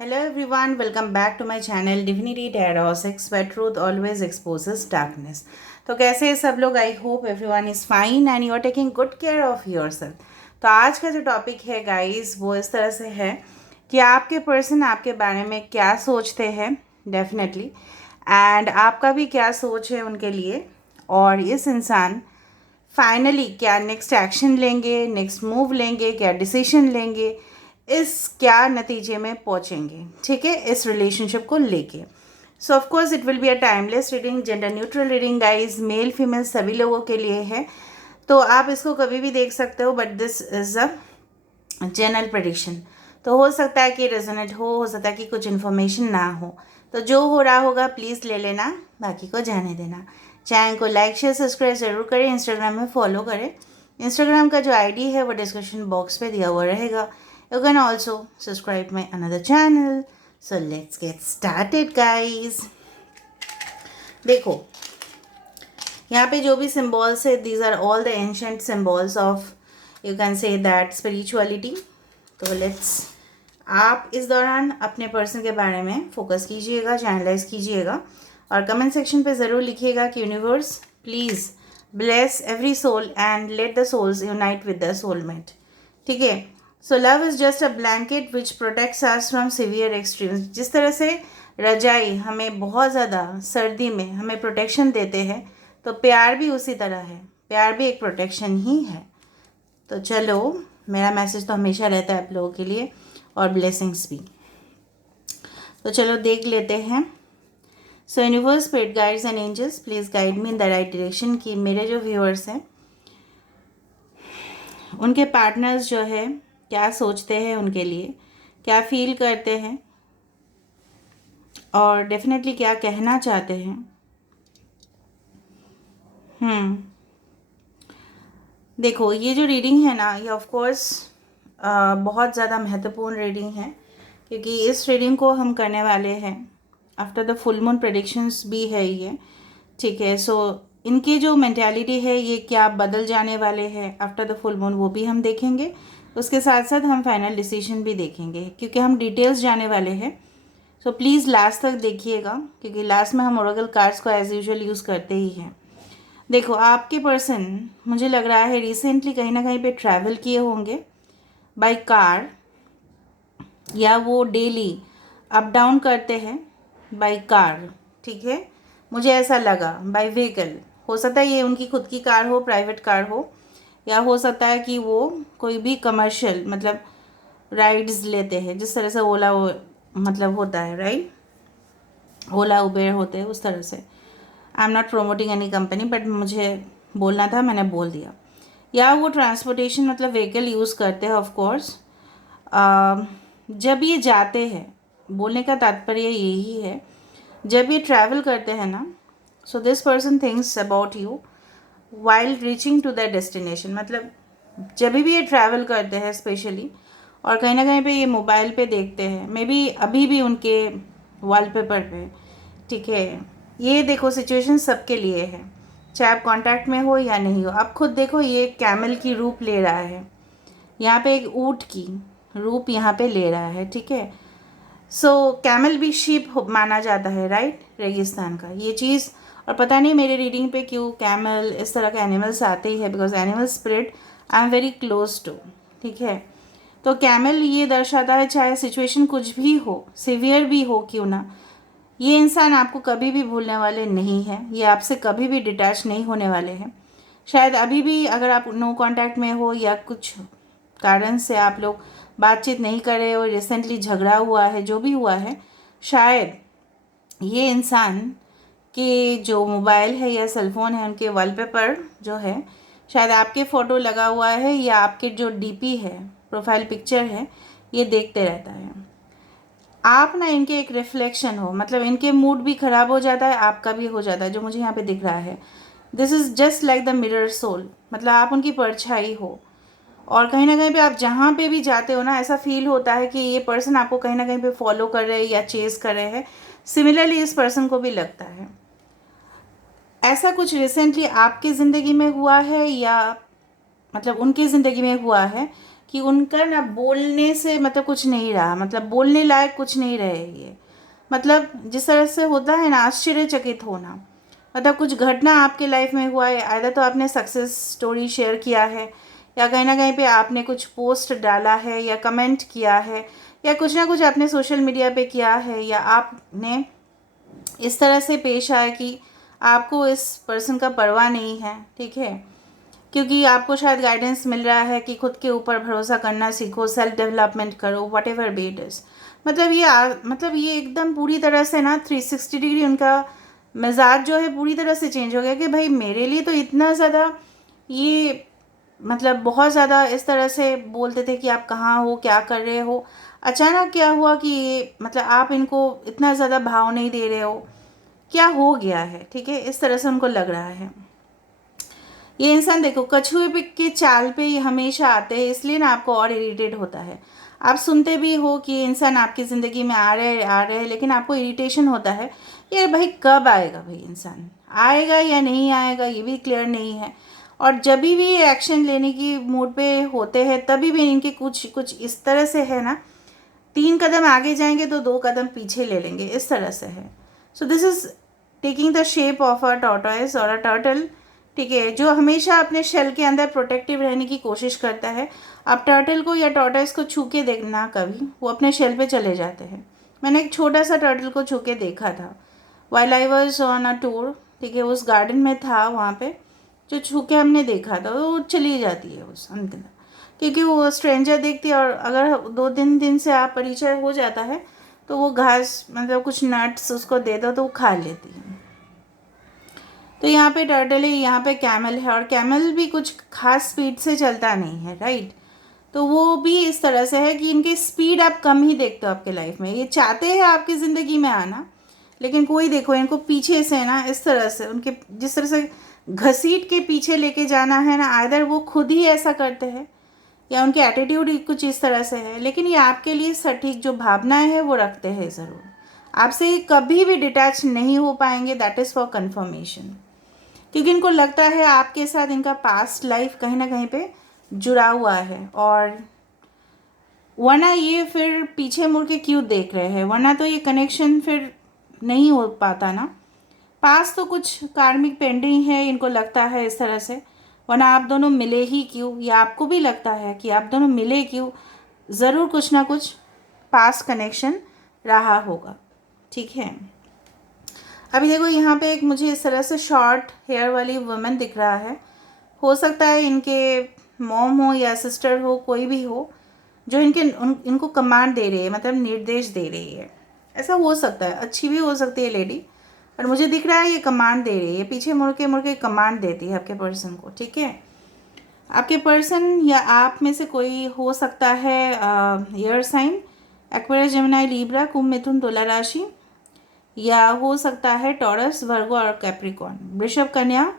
Hello everyone, welcome back to my channel Divinity Tarot 6 where truth always exposes darkness. तो कैसे हैं सब लोग? I hope everyone is fine and you are taking good care of yourself. तो आज का जो टॉपिक है गाइस वो इस तरह से है कि आपके पर्सन आपके बारे में क्या सोचते हैं डेफिनेटली, एंड आपका भी क्या सोच है उनके लिए, और इस इंसान फाइनली क्या नेक्स्ट एक्शन लेंगे, नेक्स्ट मूव लेंगे, क्या डिसीजन लेंगे, इस क्या नतीजे में पहुंचेंगे, ठीक है, इस रिलेशनशिप को लेके। सो of course it will be a timeless reading, gender neutral reading guys, male female सभी लोगों के लिए है। तो आप इसको कभी भी देख सकते हो, but this is a general prediction. तो हो सकता है कि रेजोनेट हो सकता है कि कुछ इन्फॉर्मेशन ना हो। तो जो हो रहा होगा प्लीज़ ले लेना, बाकी को जाने देना। चैनल को लाइक शेयर सब्सक्राइब जरूर करें, इंस्टाग्राम में फॉलो करें। इंस्टाग्राम का जो आईडी है वो डिस्क्रिप्शन बॉक्स पे दिया हुआ रहेगा। You can also subscribe my another channel. So let's get started guys. देखो यहाँ पे जो भी सिम्बॉल्स है, these are all the ancient symbols of, you can say that, spirituality. तो लेट्स, आप इस दौरान अपने पर्सन के बारे में फोकस कीजिएगा, चैनलाइज कीजिएगा, और कमेंट सेक्शन पे ज़रूर लिखिएगा कि universe please bless every soul and let the souls unite with the soulmate. ठीक है। So love is just a blanket which protects us from severe extremes. जिस तरह से रजाई हमें बहुत ज़्यादा सर्दी में हमें प्रोटेक्शन देते हैं, तो प्यार भी उसी तरह है, प्यार भी एक प्रोटेक्शन ही है। तो चलो, मेरा मैसेज तो हमेशा रहता है आप लोगों के लिए, और ब्लेसिंग्स भी। तो चलो देख लेते हैं। So universe, spirit guides and angels please guide me in the right direction. कि मेरे जो व्यूअर्स हैं उनके पार्टनर्स जो है क्या सोचते हैं उनके लिए, क्या फील करते हैं, और डेफिनेटली क्या कहना चाहते हैं। देखो, ये जो रीडिंग है ना, ये ऑफ कोर्स बहुत ज़्यादा महत्वपूर्ण रीडिंग है, क्योंकि इस रीडिंग को हम करने वाले हैं after the full moon predictions भी है ये। ठीक है। सो इनकी जो मेंटालिटी है ये क्या बदल जाने वाले हैं आफ्टर द फुल मून, वो भी हम देखेंगे। उसके साथ साथ हम फाइनल डिसीजन भी देखेंगे, क्योंकि हम डिटेल्स जाने वाले हैं। सो प्लीज़ लास्ट तक देखिएगा, क्योंकि लास्ट में हम ओरेकल कार्ड्स को एज यूजुअल यूज़ करते ही हैं। देखो, आपके पर्सन मुझे लग रहा है रिसेंटली कहीं ना कहीं पे ट्रैवल किए होंगे बाय कार, या वो डेली अप डाउन करते हैं बाय कार। ठीक है, मुझे ऐसा लगा बाय व्हीकल। हो सकता है ये उनकी खुद की कार हो, प्राइवेट कार हो, या हो सकता है कि वो कोई भी कमर्शियल मतलब राइड्स लेते हैं, जिस तरह से ओला मतलब होता है, राइट, ओला उबेर होते हैं उस तरह से। I am not promoting any company, but मुझे बोलना था, मैंने बोल दिया। या वो ट्रांसपोर्टेशन मतलब व्हीकल यूज़ करते हैं। ऑफ कोर्स जब ये जाते हैं, बोलने का तात्पर्य यही है, जब ये ट्रैवल करते हैं ना, so this person thinks about you while reaching to the destination. मतलब जब भी ये ट्रैवल करते हैं स्पेशली, और कहीं ना कहीं पे ये मोबाइल पे देखते हैं, मे बी अभी भी उनके वॉलपेपर पे। ठीक है, ये देखो सिचुएशन सबके लिए है, चाहे आप कांटेक्ट में हो या नहीं हो। आप खुद देखो, ये कैमल की रूप ले रहा है, यहाँ पे एक ऊँट की रूप यहाँ पे ले रहा है। ठीक है। सो कैमल भी शीप माना जाता है, राइट, रेगिस्तान का ये चीज़। और पता नहीं मेरे रीडिंग पे क्यों कैमल इस तरह के एनिमल्स आते ही है, because animal spirit I am very close to. ठीक है। तो कैमल ये दर्शाता है, चाहे सिचुएशन कुछ भी हो, सिवियर भी हो क्यों ना, ये इंसान आपको कभी भी भूलने वाले नहीं हैं, ये आपसे कभी भी डिटैच नहीं होने वाले हैं। शायद अभी भी अगर आप नो कांटेक्ट में हो, या कुछ कारण से आप लोग बातचीत नहीं कर रहे हो, रिसेंटली झगड़ा हुआ है, जो भी हुआ है, शायद ये इंसान के जो मोबाइल है या सेलफोन है, उनके वॉलपेपर जो है, शायद आपके फ़ोटो लगा हुआ है, या आपके जो डीपी है, प्रोफाइल पिक्चर है, ये देखते रहता है। आप ना इनके एक रिफ्लेक्शन हो, मतलब इनके मूड भी ख़राब हो जाता है, आपका भी हो जाता है, जो मुझे यहाँ पे दिख रहा है। This is just like the mirror soul, मतलब आप उनकी परछाई हो। और कहीं ना कहीं पे आप जहाँ पे भी जाते हो ना, ऐसा फील होता है कि ये पर्सन आपको कहीं ना कहीं पे फॉलो कर रहे हैं या चेस कर रहे हैं। सिमिलरली इस पर्सन को भी लगता है। ऐसा कुछ रिसेंटली आपकी ज़िंदगी में हुआ है, या मतलब उनकी ज़िंदगी में हुआ है कि उनका ना बोलने से मतलब कुछ नहीं रहा, मतलब बोलने लायक कुछ नहीं रहे ये। मतलब जिस तरह से होता है ना आश्चर्यचकित होना, मतलब कुछ घटना आपके लाइफ में हुआ है, आइदर तो आपने सक्सेस स्टोरी शेयर किया है, या कहीं ना कहीं पे आपने कुछ पोस्ट डाला है या कमेंट किया है, या कुछ ना कुछ आपने सोशल मीडिया पे किया है, या आपने इस तरह से पेश आया कि आपको इस पर्सन का परवाह नहीं है, ठीक है, क्योंकि आपको शायद गाइडेंस मिल रहा है कि खुद के ऊपर भरोसा करना सीखो, सेल्फ डेवलपमेंट करो, what ever be it is. मतलब मतलब ये एकदम पूरी तरह से ना 360 डिग्री उनका मिजाज जो है पूरी तरह से चेंज हो गया कि भाई मेरे लिए तो इतना ज़्यादा ये, मतलब बहुत ज़्यादा इस तरह से बोलते थे कि आप कहाँ हो, क्या कर रहे हो, अचानक क्या हुआ कि ये मतलब आप इनको इतना ज़्यादा भाव नहीं दे रहे हो, क्या हो गया है, ठीक है, इस तरह से उनको लग रहा है। ये इंसान देखो कछुए के चाल पे ही हमेशा आते हैं, इसलिए ना आपको और इरिटेट होता है। आप सुनते भी हो कि ये इंसान आपकी ज़िंदगी में आ रहे हैं, लेकिन आपको इरिटेशन होता है यार भाई कब आएगा, भाई इंसान आएगा या नहीं आएगा ये भी क्लियर नहीं है। और जब भी ये एक्शन लेने की मूड पे होते हैं तभी भी इनके कुछ कुछ इस तरह से है ना, 3 कदम आगे जाएंगे तो 2 कदम पीछे ले लेंगे, इस तरह से है। So this is taking the shape of a tortoise और अ टर्टल, ठीक है, जो हमेशा अपने शेल के अंदर प्रोटेक्टिव रहने की कोशिश करता है। आप टर्टल को या टॉर्टोइज को छू के देखना कभी, वो अपने शेल पे चले जाते हैं। मैंने एक छोटा सा टर्टल को छू के देखा था while I was on a tour, ठीक है, उस गार्डन में था वहाँ पे, जो छू के हमने देखा था वो चली जाती है उस अंदर, क्योंकि वो स्ट्रेंजर देखती है और अगर 2-3 दिन से आप परिचय हो जाता है तो वो घास मतलब कुछ नट्स उसको दे दो तो वो खा लेती है। तो यहाँ पे टर्टल है, यहाँ पे कैमल है, और कैमल भी कुछ खास स्पीड से चलता नहीं है, राइट। तो वो भी इस तरह से है कि इनकी स्पीड आप कम ही देखते हो आपके लाइफ में। ये चाहते हैं आपकी ज़िंदगी में आना, लेकिन कोई देखो इनको पीछे से ना इस तरह से उनके जिस तरह से घसीट के पीछे लेके जाना है ना, आइदर वो खुद ही ऐसा करते हैं या उनके एटीट्यूड ही कुछ इस तरह से है, लेकिन ये आपके लिए सटीक जो भावनाएं हैं वो रखते हैं ज़रूर। आपसे ये कभी भी डिटैच नहीं हो पाएंगे, दैट इज़ फॉर कन्फर्मेशन, क्योंकि इनको लगता है आपके साथ इनका पास्ट लाइफ कहीं ना कहीं पे जुड़ा हुआ है। और वरना ये फिर पीछे मुड़ के क्यों देख रहे हैं, वरना तो ये कनेक्शन फिर नहीं हो पाता ना। पास तो कुछ कार्मिक पेंडिंग है, इनको लगता है इस तरह से, वरना आप दोनों मिले ही क्यों, या आपको भी लगता है कि आप दोनों मिले क्यों, ज़रूर कुछ ना कुछ पास कनेक्शन रहा होगा, ठीक है। अभी देखो यहाँ पे एक मुझे इस तरह से शॉर्ट हेयर वाली वुमेन दिख रहा है, हो सकता है इनके मॉम हो या सिस्टर हो, कोई भी हो जो इनको कमांड दे रही है, मतलब निर्देश दे रही है। ऐसा हो सकता है, अच्छी भी हो सकती है लेडी, पर मुझे दिख रहा है ये कमांड दे रही है, पीछे मुड़ के कमांड देती है आपके पर्सन को, ठीक है। आपके पर्सन या आप में से कोई हो सकता है air sign Aquarius, Gemini, Libra, Kumbh, Mithun, Tula राशि, या हो सकता है टॉरस, वर्गो और कैप्रिकॉर्न, वृषभ, कन्या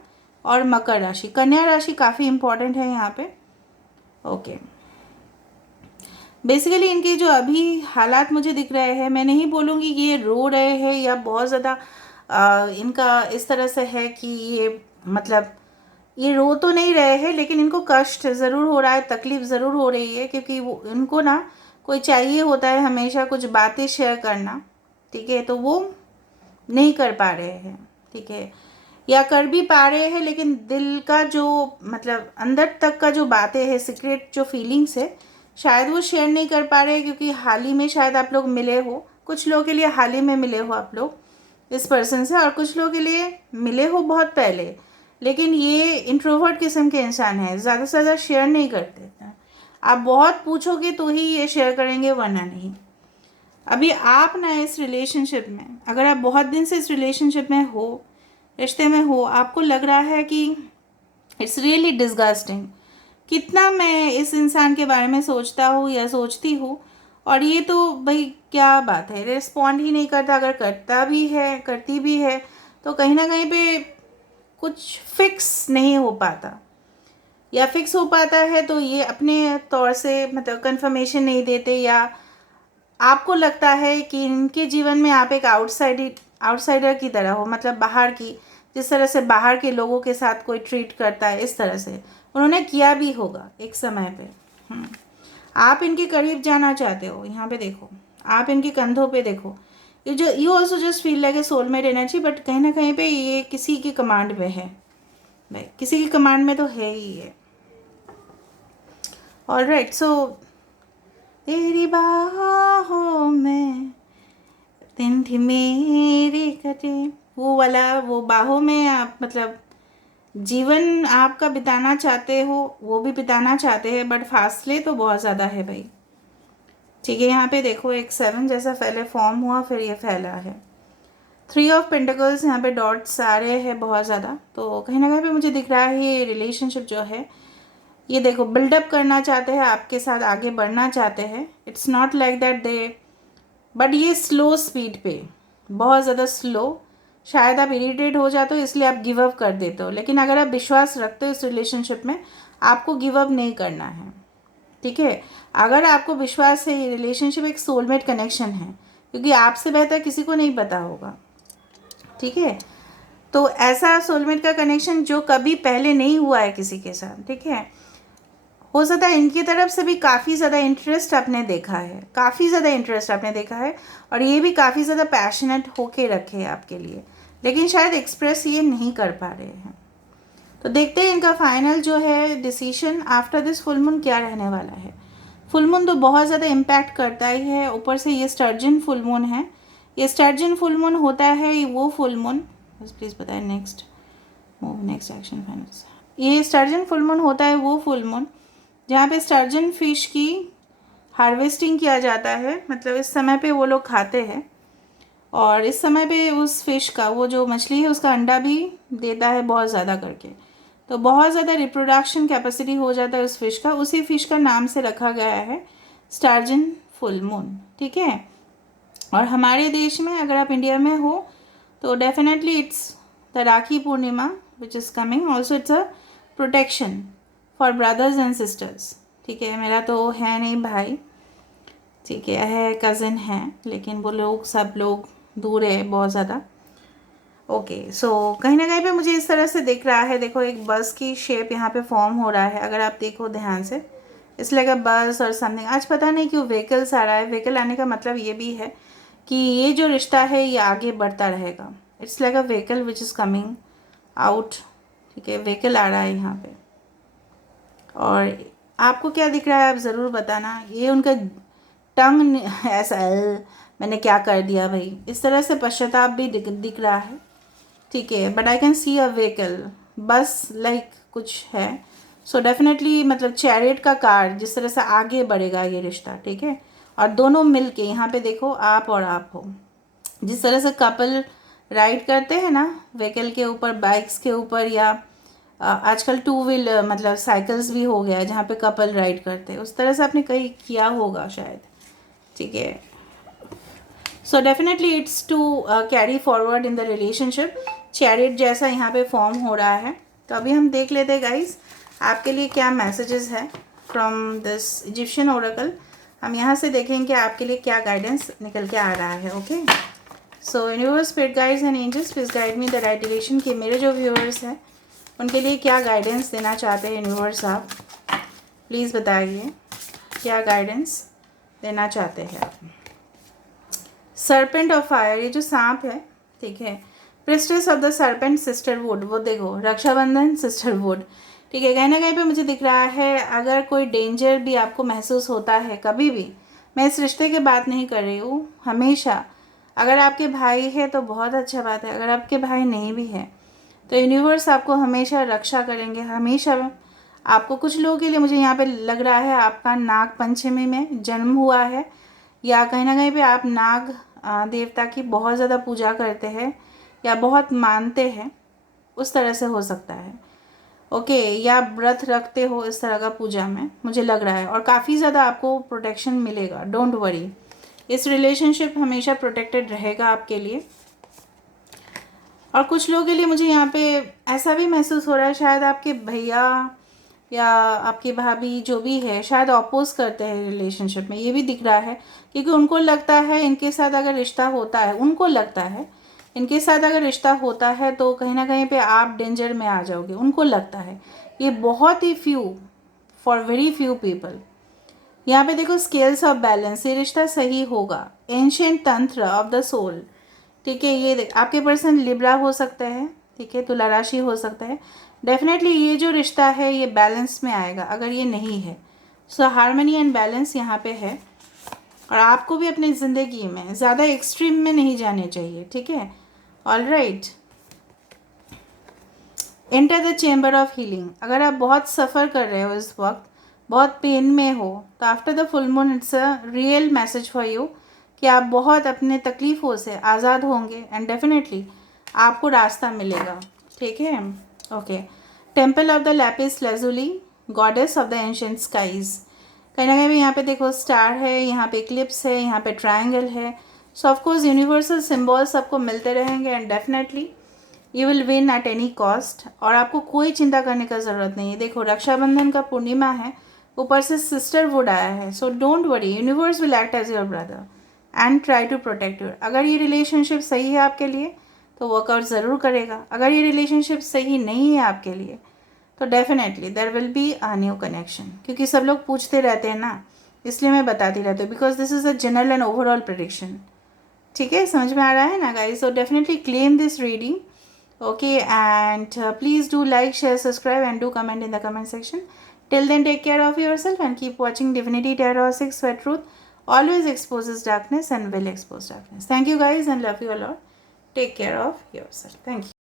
और मकर राशि। कन्या राशि काफ़ी इंपॉर्टेंट है यहाँ पे, ओके। बेसिकली इनके जो अभी हालात मुझे दिख रहे हैं, मैं नहीं बोलूँगी कि ये रो रहे हैं या बहुत ज़्यादा इनका इस तरह से है कि ये मतलब ये रो तो नहीं रहे हैं, लेकिन इनको कष्ट ज़रूर हो रहा है, तकलीफ़ ज़रूर हो रही है, क्योंकि वो इनको ना कोई चाहिए होता है हमेशा कुछ बातें शेयर करना, ठीक है, तो वो नहीं कर पा रहे हैं, ठीक है, या कर भी पा रहे हैं लेकिन दिल का जो मतलब अंदर तक का जो बातें हैं, सीक्रेट जो फीलिंग्स है, शायद वो शेयर नहीं कर पा रहे हैं, क्योंकि हाल ही में शायद आप लोग मिले हो, कुछ लोगों के लिए हाल ही में मिले हो आप लोग इस पर्सन से, और कुछ लोगों के लिए मिले हो बहुत पहले। लेकिन ये इंट्रोवर्ट किस्म के इंसान है, ज़्यादा से ज़्यादा शेयर नहीं करते, आप बहुत पूछोगे तो ही ये शेयर करेंगे, वरना नहीं। अभी आप ना इस रिलेशनशिप में, अगर आप बहुत दिन से इस रिलेशनशिप में हो, रिश्ते में हो, आपको लग रहा है कि इट्स रियली डिस्गस्टिंग, कितना मैं इस इंसान के बारे में सोचता हूँ या सोचती हूँ, और ये तो भाई क्या बात है, रिस्पॉन्ड ही नहीं करता, अगर करता भी है करती भी है तो कहीं ना कहीं पे कुछ फिक्स नहीं हो पाता, या फिक्स हो पाता है तो ये अपने तौर से मतलब कंफर्मेशन नहीं देते, या आपको लगता है कि इनके जीवन में आप एक आउटसाइडर की तरह हो, मतलब बाहर की, जिस तरह से बाहर के लोगों के साथ कोई ट्रीट करता है, इस तरह से उन्होंने किया भी होगा एक समय पे। आप इनके करीब जाना चाहते हो, यहाँ पे देखो, आप इनके कंधों पे देखो, ये जो you also just feel like a soulmate energy, but कहीं ना कहीं पे ये किसी की कमांड में है भाई, किसी की कमांड में तो है ही है। ऑलराइट, सो तेरी बाहों में दिन थी मेरी कटे, वो वाला, वो बाहों में आप मतलब जीवन आपका बिताना चाहते हो, वो भी बिताना चाहते हैं, बट फासले तो बहुत ज़्यादा है भाई। ठीक है, यहाँ पे देखो एक 7 जैसा पहले फॉर्म हुआ, फिर ये फैला है। 3 ऑफ पेंटिकल्स, यहाँ पे डॉट्स आ रहे हैं बहुत ज़्यादा, तो कहीं ना कहीं पे मुझे दिख रहा है ये रिलेशनशिप जो है, ये देखो बिल्डअप करना चाहते हैं, आपके साथ आगे बढ़ना चाहते हैं। It's not like that they, but ये स्लो स्पीड पे, बहुत ज़्यादा स्लो, शायद आप इरिटेट हो जाते हो इसलिए आप गिव अप कर देते हो, लेकिन अगर आप विश्वास रखते हो इस रिलेशनशिप में, आपको गिव अप नहीं करना है। ठीक है, अगर आपको विश्वास है ये रिलेशनशिप एक सोलमेट कनेक्शन है, क्योंकि आपसे बेहतर किसी को नहीं पता होगा। ठीक है, तो ऐसा सोलमेट का कनेक्शन जो कभी पहले नहीं हुआ है किसी के साथ। ठीक है, हो सकता है इनकी तरफ से भी काफ़ी ज़्यादा इंटरेस्ट आपने देखा है, काफ़ी ज़्यादा इंटरेस्ट आपने देखा है, और ये भी काफ़ी ज़्यादा पैशनेट होके रखे हैं आपके लिए, लेकिन शायद एक्सप्रेस ये नहीं कर पा रहे हैं। तो देखते हैं इनका फाइनल जो है decision after this full moon क्या रहने वाला है। फुल मून तो बहुत ज़्यादा इम्पैक्ट करता ही है, ऊपर से ये स्टर्जन फुल मून है। ये स्टर्जन फुल मून होता है वो फुल मून, बस प्लीज़ बताएं next move, next action final. ये स्टर्जन फुल मून होता है वो फुल मून जहाँ पे स्टर्जन फिश की हार्वेस्टिंग किया जाता है, मतलब इस समय पे वो लोग खाते हैं, और इस समय पे उस फिश का, वो जो मछली है उसका अंडा भी देता है बहुत ज़्यादा करके, तो बहुत ज़्यादा रिप्रोडक्शन कैपेसिटी हो जाता है उस फिश का, उसी फिश का नाम से रखा गया है स्टर्जन फुल मून। ठीक है, और हमारे देश में अगर आप इंडिया में हो तो definitely it's the rakhi Purnima which is coming, also it's a protection for brothers and sisters. ठीक है, मेरा तो है नहीं भाई, ठीक है कज़न है, लेकिन वो लोग सब लोग दूर है बहुत ज़्यादा। ओके, सो कहीं ना कहीं पे मुझे इस तरह से दिख रहा है, देखो एक बस की शेप यहाँ पे फॉर्म हो रहा है, अगर आप देखो ध्यान से, इसलिए का बस और समथिंग। आज पता नहीं क्यों व्हीकल्स आ रहा है, व्हीकल आने का मतलब ये भी है कि ये जो रिश्ता है ये आगे बढ़ता रहेगा। It's like a vehicle which is coming out. ठीक है, व्हीकल आ रहा है यहाँ पे, और आपको क्या दिख रहा है आप ज़रूर बताना। ये उनका टंग ऐसा मैंने क्या कर दिया भाई, इस तरह से पश्चाताप भी दिख रहा है। ठीक है, but I can see a vehicle, बस लाइक कुछ है। सो डेफिनेटली मतलब चैरियट का कार जिस तरह से आगे बढ़ेगा ये रिश्ता। ठीक है, और दोनों मिल के, यहाँ पे देखो आप और आप हो, जिस तरह से कपल राइड करते हैं ना व्हीकल के ऊपर, बाइक्स के ऊपर, या आजकल 2 व्हीलर मतलब साइकिल्स भी हो गया है जहाँ पे कपल राइड करते हैं, उस तरह से आपने कहीं किया होगा शायद। ठीक है, so definitely it's to carry forward in the relationship, chariot जैसा यहाँ पे फॉर्म हो रहा है। तो अभी हम देख लेते हैं गाइस आपके लिए क्या मैसेजेस है फ्रॉम दिस इजिप्शियन ओरेकल। हम यहाँ से देखेंगे कि आपके लिए क्या गाइडेंस निकल के आ रहा है। Okay, so universe, spirit guides and angels, please guide me the right direction, कि मेरे जो व्यूअर्स हैं उनके लिए क्या गाइडेंस देना चाहते हैं यूनिवर्स, आप प्लीज़ बताइए क्या गाइडेंस देना चाहते हैं आप। सर्पेंट ऑफ फायर, ये जो सांप है, ठीक है, प्रिस्टेस ऑफ द सर्पेंट सिस्टरवुड, वो देखो रक्षाबंधन सिस्टरवुड। ठीक है, कहीं ना कहीं पे मुझे दिख रहा है अगर कोई डेंजर भी आपको महसूस होता है कभी भी, मैं इस रिश्ते की बात नहीं कर रही हूँ, हमेशा अगर आपके भाई है तो बहुत अच्छा बात है, अगर आपके भाई नहीं भी है तो यूनिवर्स आपको हमेशा रक्षा करेंगे, हमेशा आपको। कुछ लोगों के लिए मुझे यहाँ पे लग रहा है आपका नाग पंचमी में जन्म हुआ है, या कहीं ना कहीं पे आप नाग देवता की बहुत ज़्यादा पूजा करते हैं या बहुत मानते हैं, उस तरह से हो सकता है। ओके, या व्रत रखते हो इस तरह का पूजा में, मुझे लग रहा है, और काफ़ी ज़्यादा आपको प्रोटेक्शन मिलेगा, डोंट वरी। इस रिलेशनशिप हमेशा प्रोटेक्टेड रहेगा आपके लिए। और कुछ लोगों के लिए मुझे यहाँ पे ऐसा भी महसूस हो रहा है शायद आपके भैया या आपकी भाभी जो भी है शायद अपोज करते हैं रिलेशनशिप में, ये भी दिख रहा है, क्योंकि उनको लगता है इनके साथ अगर रिश्ता होता है, उनको लगता है इनके साथ अगर रिश्ता होता है तो कहीं ना कहीं पे आप डेंजर में आ जाओगे, उनको लगता है। ये बहुत ही few, for very few people यहाँ पे देखो स्केल्स ऑफ बैलेंस, ये रिश्ता सही होगा। एंशियंट तंत्र ऑफ द सोल, ठीक है, ये देख आपके पर्सन लिब्रा हो सकता है, ठीक है, तुला राशि हो सकता है। डेफिनेटली ये जो रिश्ता है ये बैलेंस में आएगा। अगर ये नहीं है सो हार्मनी एंड बैलेंस यहाँ पे है। और आपको भी अपनी ज़िंदगी में ज़्यादा एक्सट्रीम में नहीं जाने चाहिए, ठीक है। All right, enter the chamber of healing. अगर आप बहुत सफ़र कर रहे हो इस वक्त, बहुत पेन में हो, तो after the full moon it's a real message for you कि आप बहुत अपने तकलीफ़ों से आज़ाद होंगे एंड डेफिनेटली आपको रास्ता मिलेगा, ठीक है। Okay, temple of the lapis lazuli, goddess of the ancient skies. कहीं ना कहीं यहाँ पे देखो स्टार है, यहाँ पे इक्लिप्स है, यहाँ पे ट्रायंगल है। सो ऑफकोर्स यूनिवर्सल सिम्बॉल्स सबको मिलते रहेंगे and definitely you will win at any cost. और आपको कोई चिंता करने का ज़रूरत नहीं है। देखो रक्षाबंधन का पूर्णिमा है, ऊपर से सिस्टरहुड आया है। So don't worry, universe will act as your brother and try to protect your. अगर ये रिलेशनशिप सही है आपके लिए तो वर्कआउट ज़रूर करेगा। अगर ये रिलेशनशिप सही नहीं है आपके लिए तो definitely there will be a new connection. क्योंकि सब लोग पूछते रहते हैं ना, इसलिए मैं बताती रहती हूँ, because this is a general and overall prediction, ठीक है। समझ में आ रहा है ना guys? So definitely claim this reading, okay, and please do like, share, subscribe and do comment in the comment section. Till then, take care of yourself and keep watching Divinity Tarot 6, where truth always exposes darkness and will expose darkness. Thank you guys and love you a lot. Take care of yourself. Thank you.